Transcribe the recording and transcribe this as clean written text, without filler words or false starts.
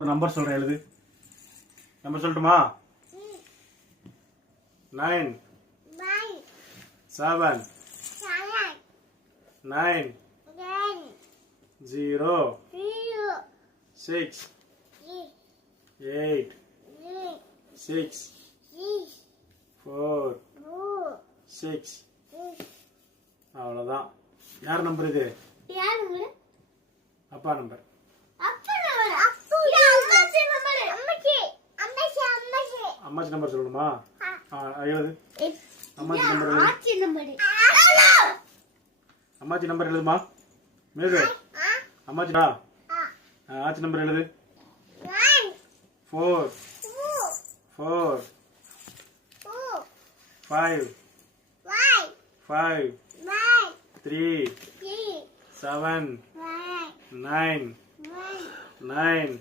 Number சொல்றேன் எழுது. Number சொல்லட்டுமா? 9 7 9 0 6 8 6 4 6. அவ்வளவுதான். யார் நம்பர் இது? அப்பா நம்பர். அம்மாச்சி நம்பர் சொல்லணுமா? எழுது. அம்மாச்சி நம்பர் எழுது. அம்மாச்சி நம்பர் எழுதுமா? மேது அம்மாச்சிடா. ஆச்சி நம்பர் எழுது. 4 4 5 5 3 7 9 9